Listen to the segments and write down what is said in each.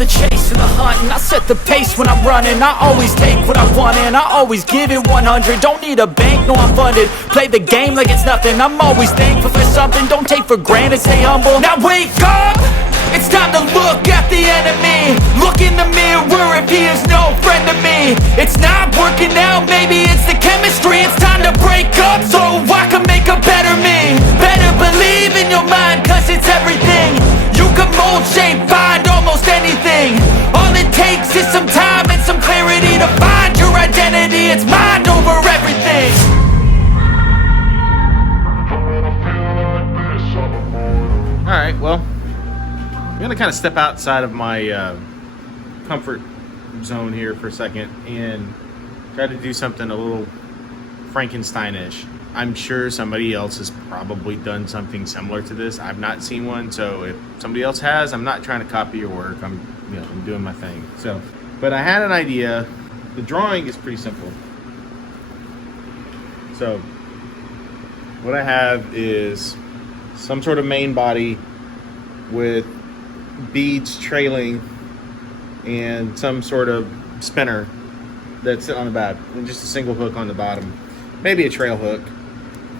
the chase and the hunt, and I set the pace when I'm running. I always take what I want and I always give it 100. Don't need a bank, no I'm funded. Play the game like it's nothing. I'm always thankful for something. Don't take for granted, stay humble. Now wake up! It's time to look at the enemy. Look in the mirror if he is no friend to me. It's not working out, maybe it's the chemistry. It's time to break up so I can make a better me. Better believe in your mind, cause it's everything. You can mold, shape, find almost anything. All it takes is some time and some clarity to find your identity. It's mind over everything. Alright, well, I'm going to kind of step outside of my comfort zone here for a second and try to do something a little Frankenstein-ish. I'm sure somebody else has probably done something similar to this. I've not seen one, so if somebody else has, I'm not trying to copy your work. I'm doing my thing. So, but I had an idea. The drawing is pretty simple. So, what I have is some sort of main body with beads trailing and some sort of spinner that's on the back and just a single hook on the bottom, maybe a trail hook.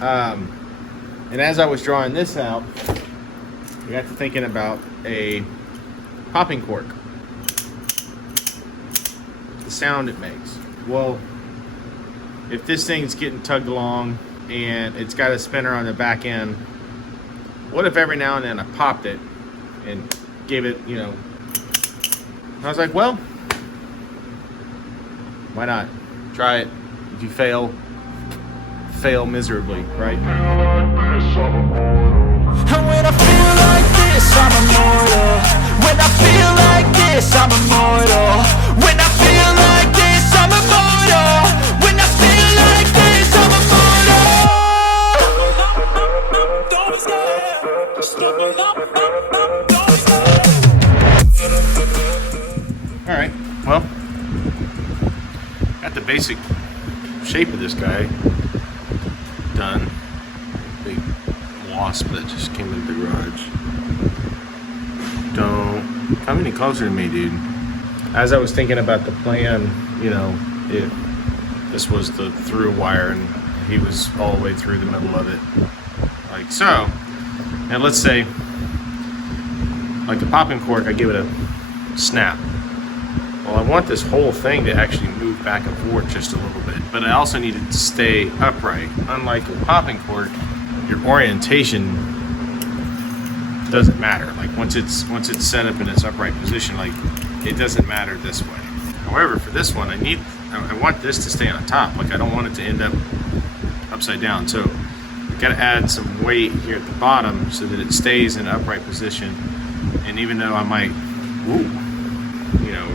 And as I was drawing this out, I got to thinking about a popping cork, the sound it makes. Well, if this thing's getting tugged along and it's got a spinner on the back end, what if every now and then I popped it and gave it, I was like, well, why not? Try it. If you fail miserably, right? And when I feel like this, I'm immortal. When I feel like this, I'm immortal. When I feel like this, I'm immortal. When I feel like this, I'm immortal. Don't be scared. Just give me up. Alright, well, got the basic shape of this guy done. Big wasp that just came into the garage. Don't come any closer to me, dude. As I was thinking about the plan, if this was the through wire and he was all the way through the middle of it, like so. And let's say, like a popping cork, I give it a snap. Well, I want this whole thing to actually move back and forth just a little bit, but I also need it to stay upright. Unlike a popping cork, your orientation doesn't matter. Like once it's set up in its upright position, like it doesn't matter this way. However, for this one, I want this to stay on top. Like I don't want it to end up upside down. So I've got to add some weight here at the bottom so that it stays in an upright position. And even though I might,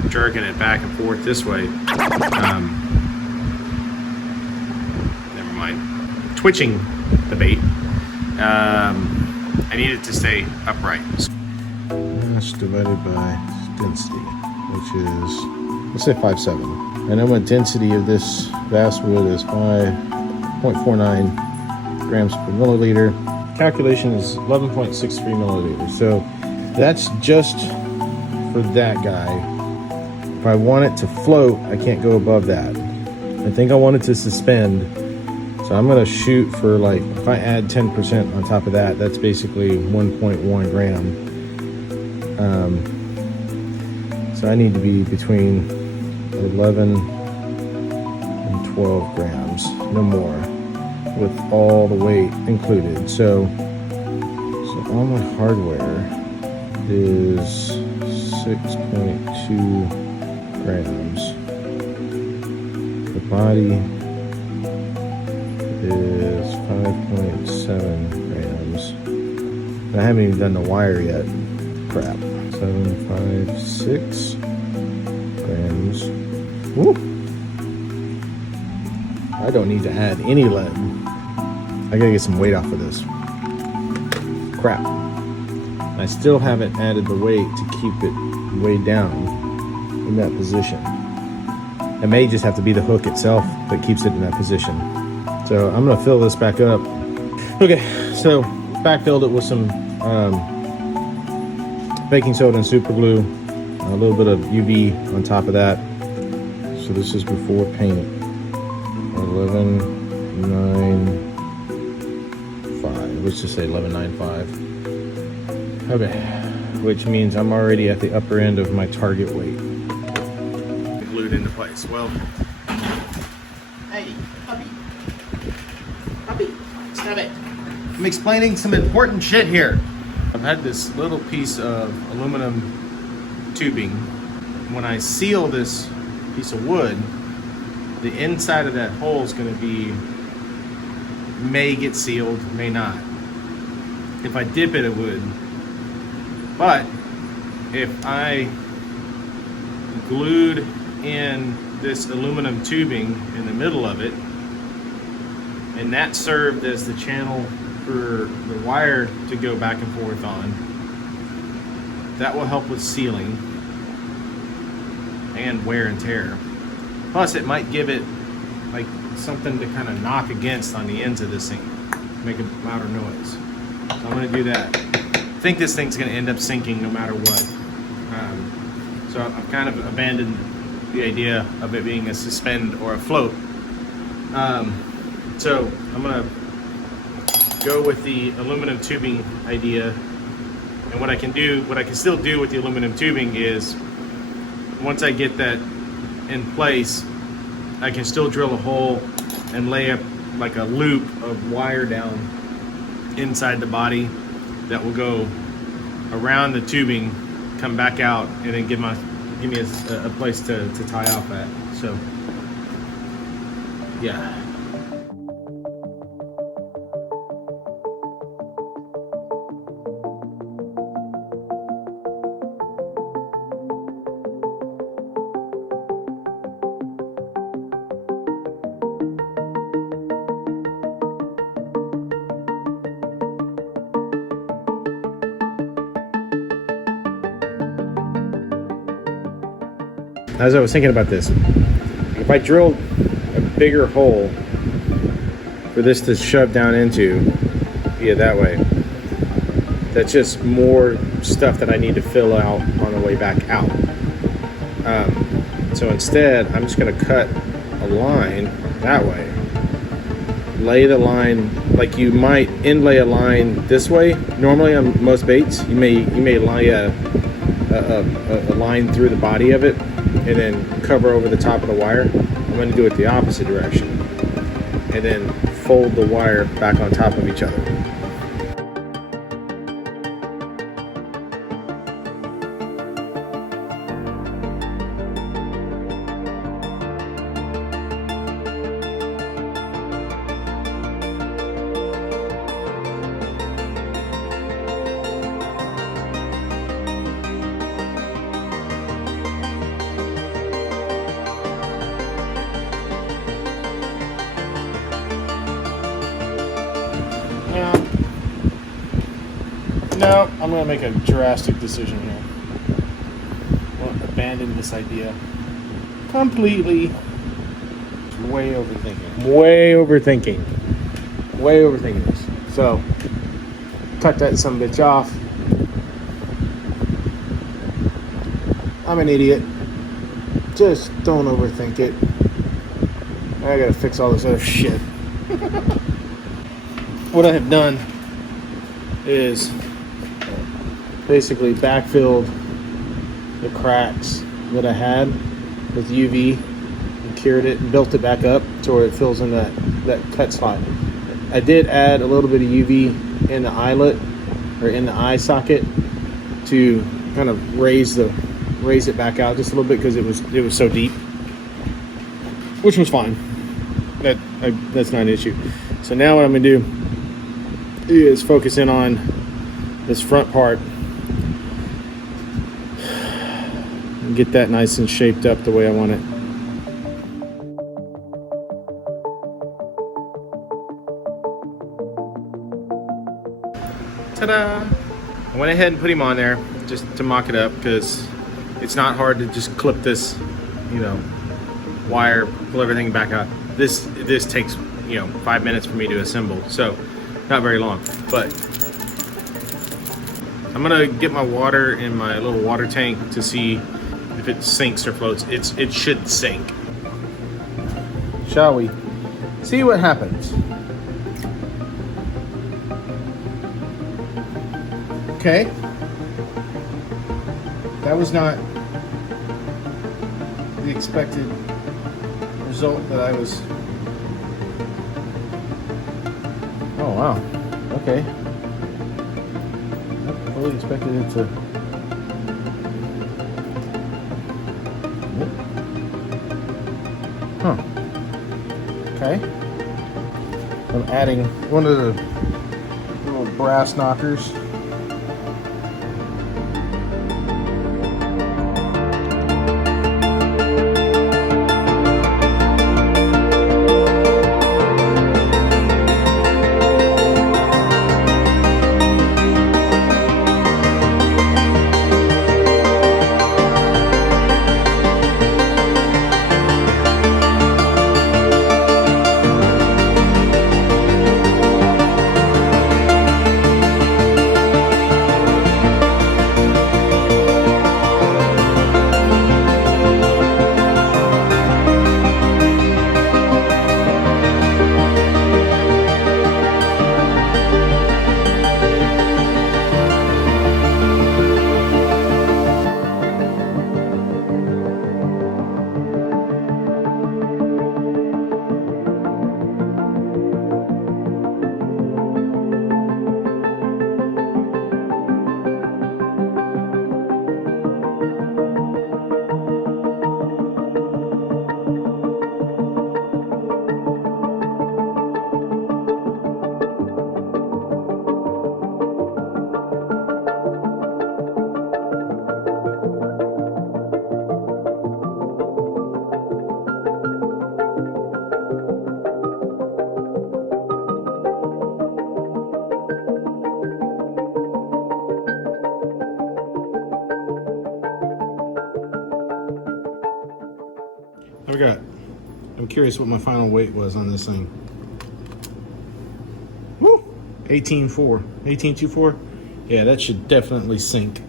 jerking it back and forth this way, never mind, twitching the bait, I need it to stay upright. Mass divided by density, which is, let's say 5.7. I know my density of this basswood is 5.49 grams per milliliter. Calculation is 11.63 milliliters. So that's just for that guy. If I want it to float, I can't go above that. I think I want it to suspend. So I'm going to shoot for, like, if I add 10% on top of that, that's basically 1.1 gram. So I need to be between 11 and 12 grams, no more, with all the weight included. So all my hardware is 6.2 grams. The body is 5.7 grams. I haven't even done the wire yet. Crap. 756 grams. Woo! I don't need to add any lead. I gotta get some weight off of this. Crap. I still haven't added the weight to keep it weighed down in that position. It may just have to be the hook itself that keeps it in that position. So I'm gonna fill this back up. Okay, so backfilled it with some baking soda and super glue. a little bit of UV on top of that. So this is before paint. 11.95. Let's just say 11.95. Okay, which means I'm already at the upper end of my target weight. Glued into place. Well, hey, puppy, stop it. I'm explaining some important shit here. I've had this little piece of aluminum tubing. When I seal this piece of wood, the inside of that hole is going to be, may get sealed, may not. If I dip it, it would. But if I glued in this aluminum tubing in the middle of it, and that served as the channel for the wire to go back and forth on, that will help with sealing and wear and tear. Plus, it might give it like something to kind of knock against on the ends of this thing, make a louder noise. So I'm gonna do that. I think this thing's gonna end up sinking no matter what. So I've kind of abandoned the idea of it being a suspend or a float. So I'm gonna go with the aluminum tubing idea. And what I can still do with the aluminum tubing is, once I get that in place, I can still drill a hole and lay up like a loop of wire down inside the body that will go around the tubing, come back out, and then give me a place to tie off at. So yeah. As I was thinking about this, if I drilled a bigger hole for this to shove down into via that way, that's just more stuff that I need to fill out on the way back out. So instead, I'm just going to cut a line that way. Lay the line like you might inlay a line this way. Normally on most baits, you may lay a line through the body of it and then cover over the top of the wire. I'm going to do it the opposite direction and then fold the wire back on top of each other. No, I'm going to make a drastic decision here. I'm going to abandon this idea completely. Way overthinking this. So, cut that sumbitch off. I'm an idiot. Just don't overthink it. I gotta fix all this other shit. What I have done is basically backfilled the cracks that I had with UV and cured it and built it back up to where it fills in that cut spot. I did add a little bit of UV in the eyelet or in the eye socket to kind of raise it back out just a little bit because it was so deep, which was fine. That's not an issue. So now what I'm gonna do is focus in on this front part and get that nice and shaped up the way I want it. Ta-da! I went ahead and put him on there just to mock it up because it's not hard to just clip this, wire, pull everything back out. This takes 5 minutes for me to assemble, so not very long. But I'm gonna get my water in my little water tank to see if it sinks or floats. It should sink. Shall we see what happens? Okay. That was not the expected result that I was. Oh wow. Okay. I fully expected it to. Huh. Okay. I'm adding one of the little brass knockers. I'm curious what my final weight was on this thing. Woo! 18.4. 18.24? Yeah, that should definitely sink.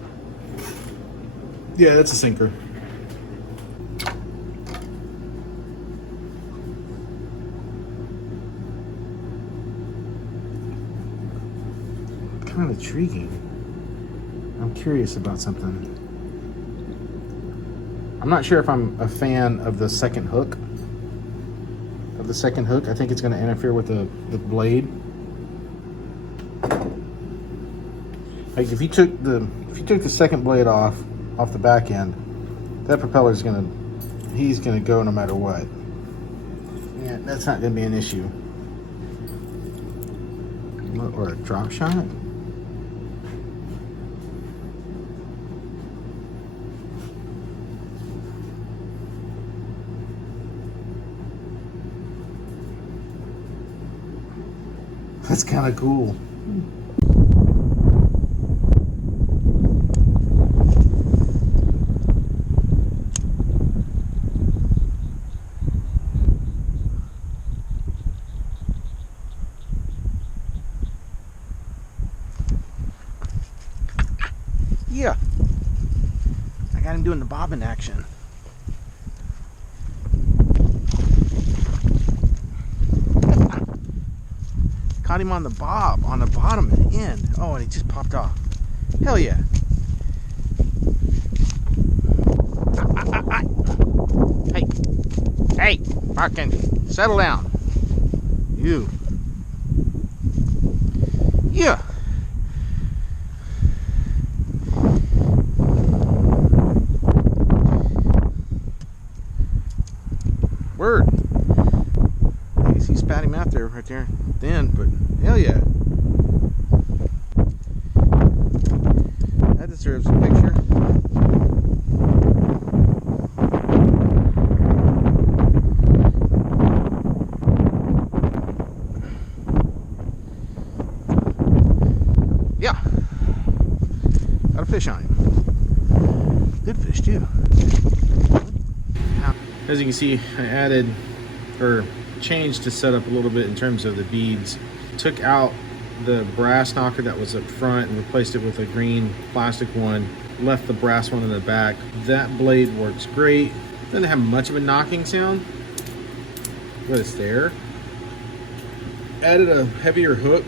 Yeah, that's a sinker. Kind of intriguing. I'm curious about something. I'm not sure if I'm a fan of the second hook. I think it's going to interfere with the blade. Like if you took the second blade off the back end, that propeller's he's gonna go no matter what. Yeah, that's not gonna be an issue. Or a drop shot. That's kind of cool. Yeah, I got him doing the bobbin action. Caught him on the bob, on the bottom and end. Oh, and he just popped off. Hell yeah. Hey, fucking settle down. You. Yeah. Word. I guess he spat him out there, right there, then, but hell yeah. That deserves a picture. Yeah. Got a fish on him. Good fish, too. As you can see, I added or changed the setup a little bit in terms of the beads. Took out the brass knocker that was up front and replaced it with a green plastic one. left the brass one in the back. That blade works great. Doesn't have much of a knocking sound, but it's there. Added a heavier hook,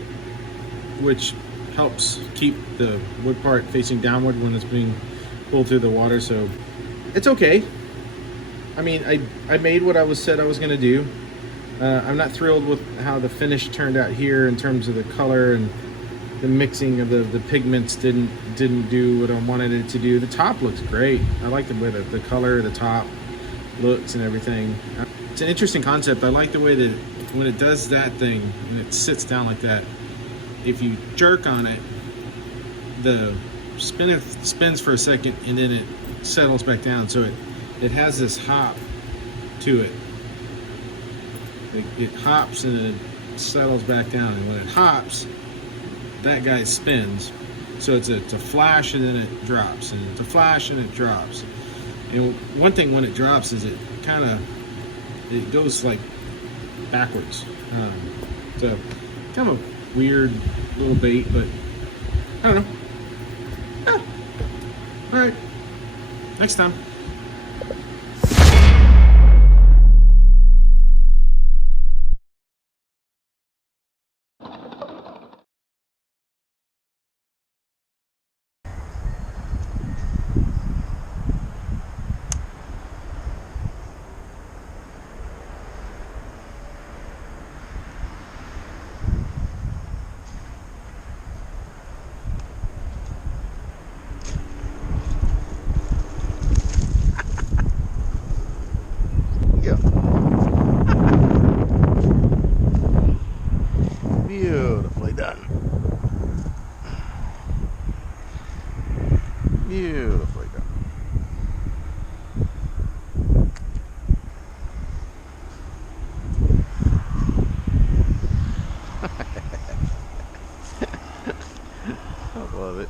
which helps keep the wood part facing downward when it's being pulled through the water, so it's okay. I mean, I made what I said I was going to do. I'm not thrilled with how the finish turned out here in terms of the color, and the mixing of the pigments didn't do what I wanted it to do. The top looks great. I like the way the color of the top looks and everything. It's an interesting concept. I like the way that when it does that thing and it sits down like that, if you jerk on it, the spinner spins for a second and then it settles back down. So it has this hop to it. It hops and then it settles back down. And when it hops, that guy spins. So it's a flash and then it drops, and it's a flash and it drops. And one thing when it drops is it goes like backwards. So kind of a weird little bait, but I don't know. Yeah. All right, next time. Beautifully done. Beautifully done. I love it.